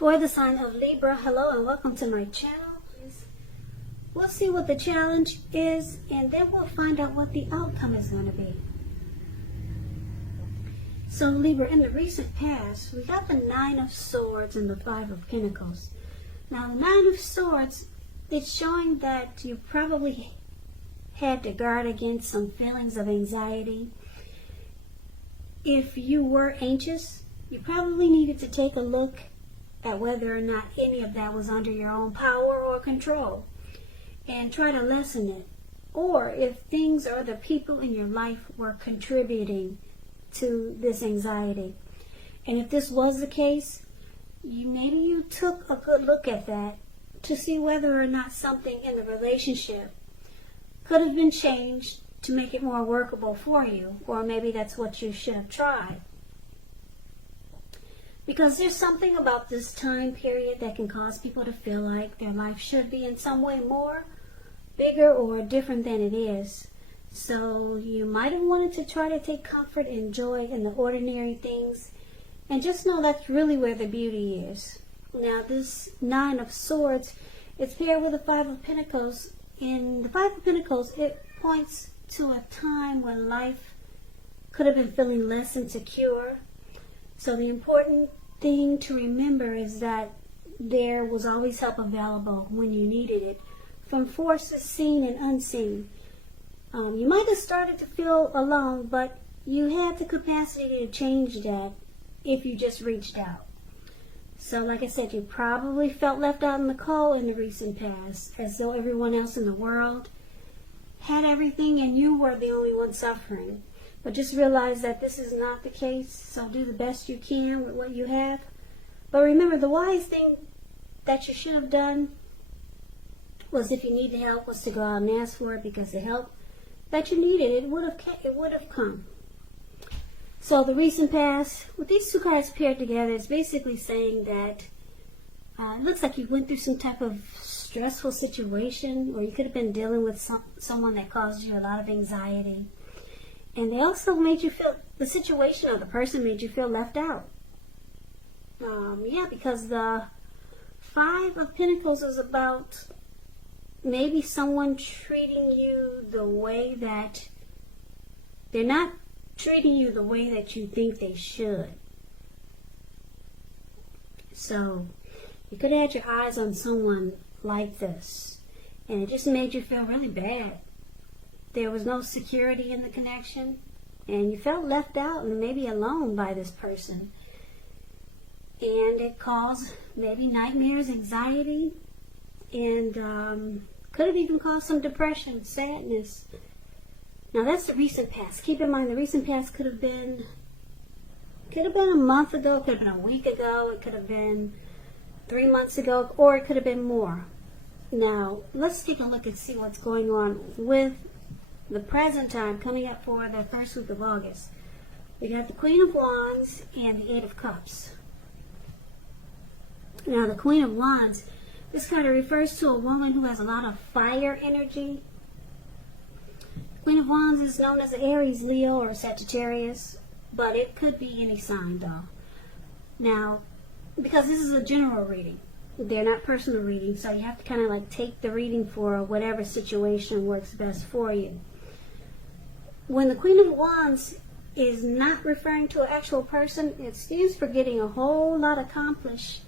For the sign of Libra, hello and welcome to my channel. We'll see what the challenge is, and then we'll find out what the outcome is going to be. So Libra, in the recent past, we got the Nine of Swords and the Five of Pentacles. Now the Nine of Swords, it's showing that you probably had to guard against some feelings of anxiety. If you were anxious, you probably needed to take a look at whether or not any of that was under your own power or control and try to lessen it. Or if things or the people in your life were contributing to this anxiety. And if this was the case, maybe you took a good look at that to see whether or not something in the relationship could have been changed to make it more workable for you, or maybe that's what you should have tried. Because there's something about this time period that can cause people to feel like their life should be in some way more, bigger, or different than it is. So you might have wanted to try to take comfort and joy in the ordinary things, and just know that's really where the beauty is. Now this Nine of Swords, it's paired with the Five of Pentacles. In the Five of Pentacles, it points to a time when life could have been feeling less insecure. So the important thing to remember is that there was always help available when you needed it, from forces seen and unseen. You might have started to feel alone, but you had the capacity to change that if you just reached out. So like I said, you probably felt left out in the cold in the recent past, as though everyone else in the world had everything and you were the only one suffering. But just realize that this is not the case, so do the best you can with what you have. But remember, the wise thing that you should have done was, if you needed help, was to go out and ask for it, because the help that you needed, it would have come. So the recent past, with these two cards paired together, it's basically saying that it looks like you went through some type of stressful situation, or you could have been dealing with someone that caused you a lot of anxiety. And they also made you feel, the situation or the person made you feel left out. Because the Five of Pentacles is about maybe someone treating you the way that they're not treating you the way that you think they should. So you could have had your eyes on someone like this, and it just made you feel really bad. There was no security in the connection, and you felt left out and maybe alone by this person. And it caused maybe nightmares, anxiety, and could have even caused some depression, sadness. Now that's the recent past. Keep in mind, the recent past could have been a month ago, could have been a week ago, it could have been 3 months ago, or it could have been more. Now let's take a look and see what's going on with the present time coming up for the first week of August. We got the Queen of Wands and the Eight of Cups. Now the Queen of Wands, this kind of refers to a woman who has a lot of fire energy. Queen of Wands is known as Aries, Leo, or Sagittarius, but it could be any sign though. Now, because this is a general reading, they're not personal readings, so you have to kind of like take the reading for whatever situation works best for you. When the Queen of Wands is not referring to an actual person, it stands for getting a whole lot accomplished,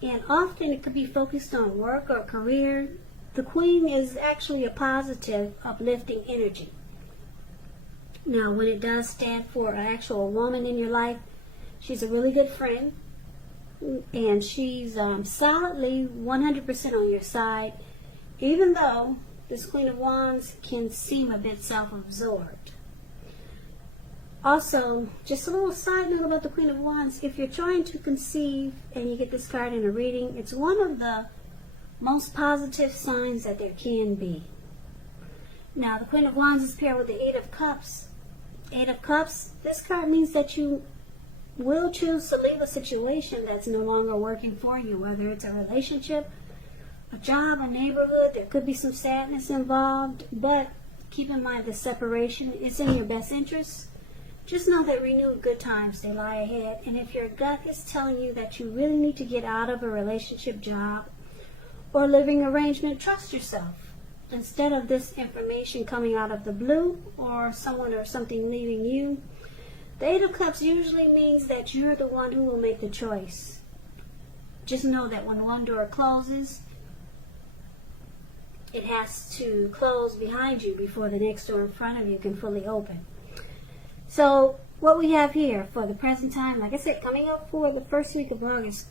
and often it could be focused on work or career. The Queen is actually a positive, uplifting energy. Now, when it does stand for an actual woman in your life, she's a really good friend, and she's solidly 100% on your side, even though this Queen of Wands can seem a bit self-absorbed. Also, just a little side note about the Queen of Wands, if you're trying to conceive and you get this card in a reading, it's one of the most positive signs that there can be. Now, the Queen of Wands is paired with the Eight of Cups. Eight of Cups, this card means that you will choose to leave a situation that's no longer working for you, whether it's a relationship, a job, a neighborhood. There could be some sadness involved, but keep in mind the separation is in your best interest Just know that renewed good times, they lie ahead. And if your gut is telling you that you really need to get out of a relationship, job, or living arrangement, trust yourself. Instead of this information coming out of the blue, or someone or something leaving you, the Eight of Cups usually means that you're the one who will make the choice. Just know that when one door closes, it has to close behind you before the next door in front of you can fully open. So what we have here for the present time, like I said, coming up for the first week of August,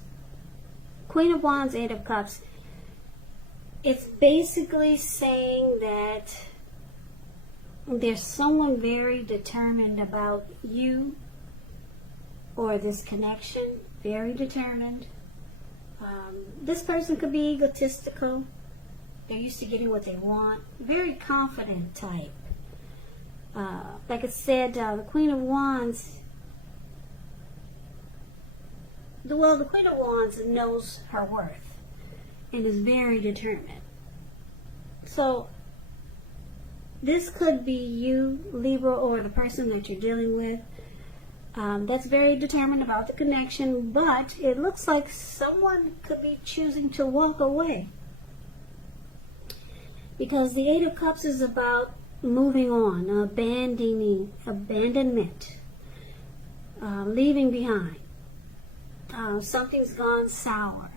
Queen of Wands, Eight of Cups, it's basically saying that there's someone very determined about you or this connection, very determined. This person could be egotistical. They're used to getting what they want. Very confident type. Like I said, the Queen of Wands, the Queen of Wands knows her worth and is very determined. So this could be you, Libra, or the person that you're dealing with that's very determined about the connection, but it looks like someone could be choosing to walk away. Because the Eight of Cups is about moving on, abandonment, leaving behind. Something's gone sour.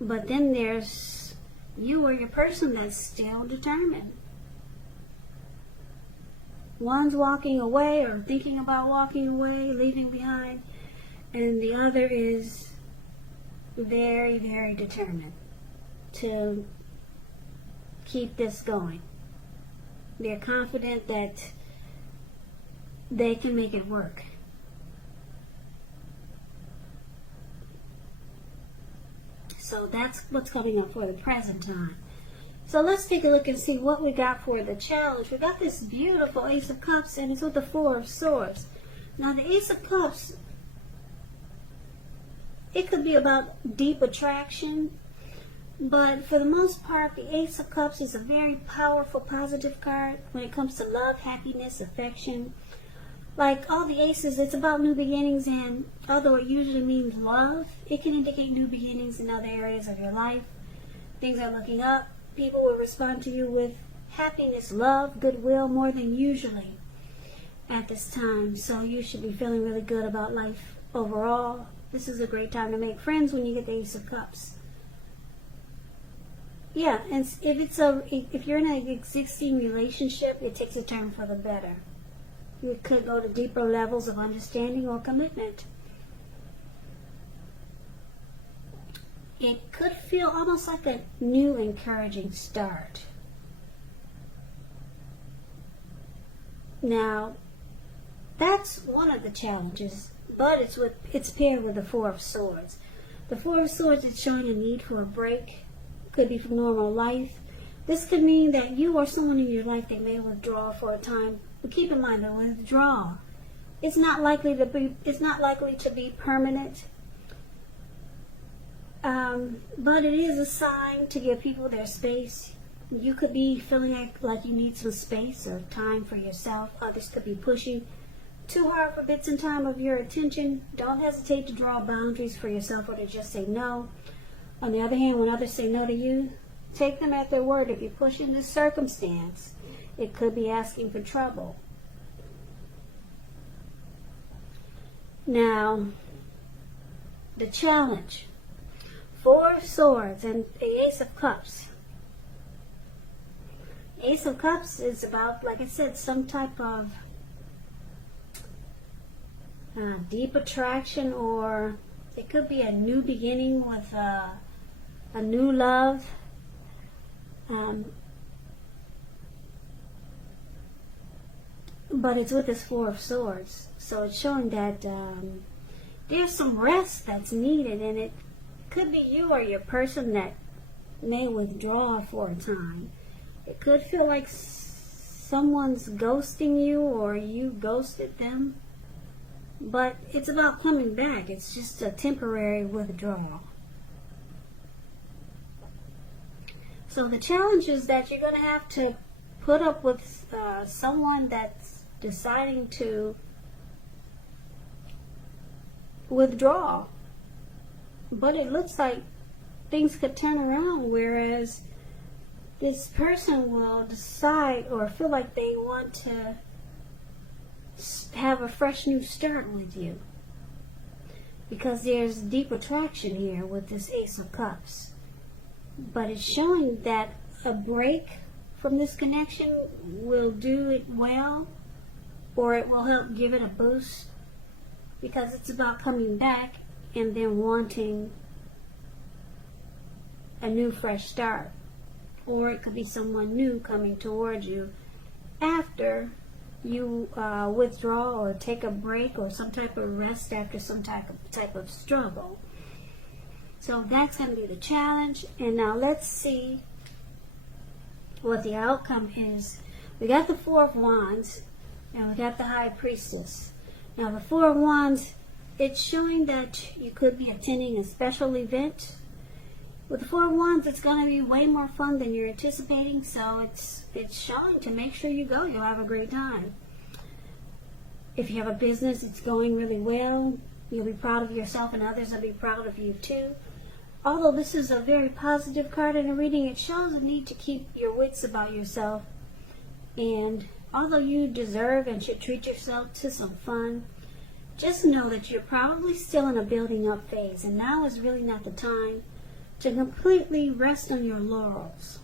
But then there's you or your person that's still determined. One's walking away or thinking about walking away, leaving behind, and the other is very, very determined to keep this going. They're confident that they can make it work. So that's what's coming up for the present time. So let's take a look and see what we got for the challenge. We got this beautiful Ace of Cups, and it's with the Four of Swords. Now the Ace of Cups, it could be about deep attraction, but for the most part, the Ace of Cups is a very powerful, positive card when it comes to love, happiness, affection. Like all the aces, it's about new beginnings, and although it usually means love, it can indicate new beginnings in other areas of your life. Things are looking up. People will respond to you with happiness, love, goodwill more than usually at this time. So you should be feeling really good about life overall. This is a great time to make friends when you get the Ace of Cups. Yeah, and if you're in an existing relationship, it takes a turn for the better. You could go to deeper levels of understanding or commitment. It could feel almost like a new encouraging start. Now, that's one of the challenges, but it's paired with the Four of Swords. The Four of Swords is showing a need for a break. Could be from normal life. This could mean that you or someone in your life, they may withdraw for a time. But keep in mind, the withdrawal, it's not likely to be permanent. But it is a sign to give people their space. You could be feeling like you need some space or time for yourself. Others could be pushing too hard for bits and time of your attention. Don't hesitate to draw boundaries for yourself or to just say no. On the other hand, when others say no to you, take them at their word. If you push into circumstance, it could be asking for trouble. Now, the challenge. Four of Swords and the Ace of Cups. Ace of Cups is about, like I said, some type of deep attraction, or it could be a new beginning with a new love. But it's with this Four of Swords. So it's showing that there's some rest that's needed, and it could be you or your person that may withdraw for a time. It could feel like someone's ghosting you or you ghosted them. But it's about coming back. It's just a temporary withdrawal. So the challenge is that you're going to have to put up with someone that's deciding to withdraw. But it looks like things could turn around, whereas this person will decide or feel like they want to have a fresh new start with you, because there's deep attraction here with this Ace of Cups. But it's showing that a break from this connection will do it well, or it will help give it a boost, because it's about coming back and then wanting a new fresh start. Or it could be someone new coming towards you after you withdraw or take a break or some type of rest after some type of struggle. So that's going to be the challenge. And now let's see what the outcome is. We got the Four of Wands and we got the High Priestess. Now the Four of Wands, it's showing that you could be attending a special event. With the Four of Wands, it's going to be way more fun than you're anticipating, so it's showing to make sure you go. You'll have a great time. If you have a business, it's going really well. You'll be proud of yourself and others will be proud of you too. Although this is a very positive card in a reading, it shows a need to keep your wits about yourself. And although you deserve and should treat yourself to some fun, just know that you're probably still in a building up phase, and now is really not the time to completely rest on your laurels.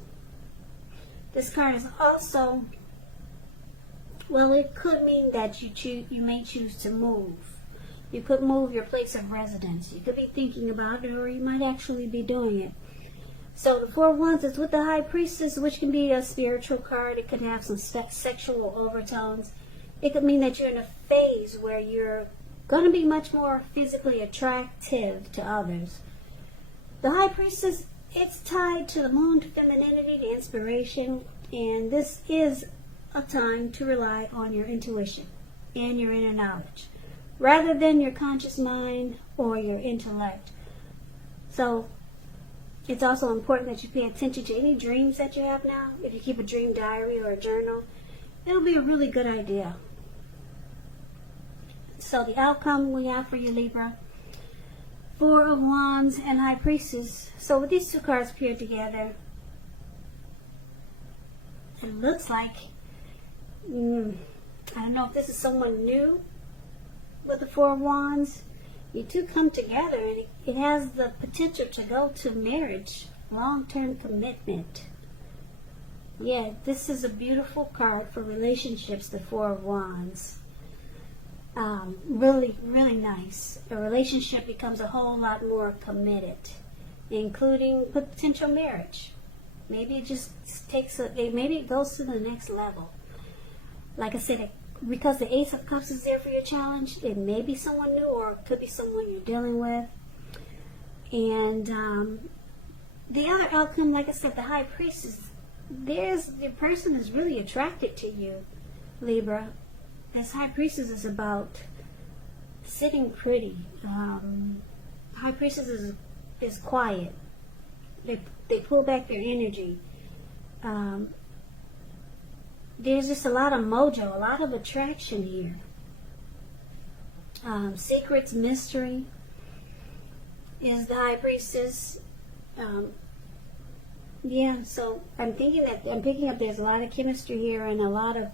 This card is also, well, it could mean that you may choose to move. You could move your place of residence. You could be thinking about it, or you might actually be doing it. So the Four of Wands is with the High Priestess, which can be a spiritual card. It could have some sexual overtones. It could mean that you're in a phase where you're going to be much more physically attractive to others. The High Priestess, it's tied to the moon, to femininity, to inspiration, and this is a time to rely on your intuition and your inner knowledge, rather than your conscious mind or your intellect. So it's also important that you pay attention to any dreams that you have now. If you keep a dream diary or a journal, it'll be a really good idea. So the outcome we have for you, Libra, Four of Wands and High Priestess. So with these two cards paired together, it looks like, I don't know if this is someone new with the Four of Wands. You two come together and it has the potential to go to marriage, long-term commitment. Yeah, this is a beautiful card for relationships, the Four of Wands. Really, really nice. A relationship becomes a whole lot more committed, including potential marriage. Maybe it just maybe it goes to the next level. Like I said, because the Ace of Cups is there for your challenge, it may be someone new, or it could be someone you're dealing with. And the other outcome, like I said, the High Priestess, your person is really attracted to you, Libra. This High Priestess is about sitting pretty. High Priestess is quiet. They pull back their energy. There's just a lot of mojo, a lot of attraction here. Secrets, mystery is the High Priestess. Yeah, so I'm picking up there's a lot of chemistry here and a lot of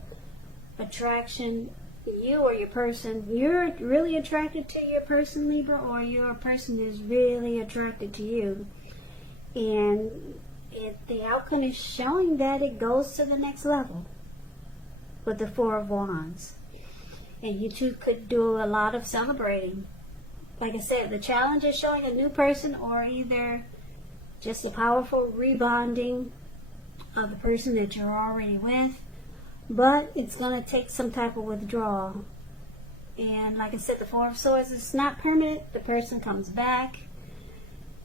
attraction. You or your person, you're really attracted to your person, Libra, or your person is really attracted to you. And the outcome is showing that it goes to the next level with the Four of Wands. And you two could do a lot of celebrating. Like I said, the challenge is showing a new person, or either just a powerful rebonding of the person that you're already with. But it's going to take some type of withdrawal. And like I said, the Four of Swords, it's not permanent. The person comes back.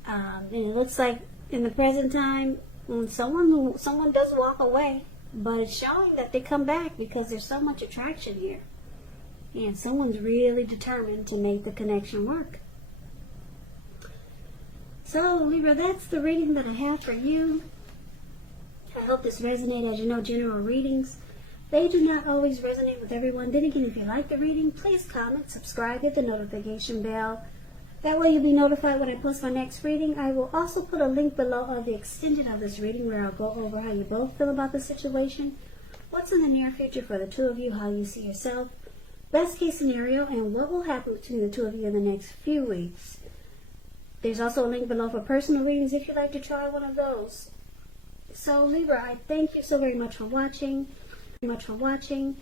And it looks like in the present time, someone does walk away. But it's showing that they come back because there's so much attraction here. And someone's really determined to make the connection work. So, Libra, that's the reading that I have for you. I hope this resonated. As you know, general readings, They do not always resonate with everyone. Then again, if you like the reading, please comment, subscribe, hit the notification bell. That way you'll be notified when I post my next reading. I will also put a link below of the extension of this reading where I'll go over how you both feel about the situation, what's in the near future for the two of you, how you see yourself, best case scenario, and what will happen between the two of you in the next few weeks. There's also a link below for personal readings if you'd like to try one of those. So Libra, I thank you so very much for watching. Much for watching.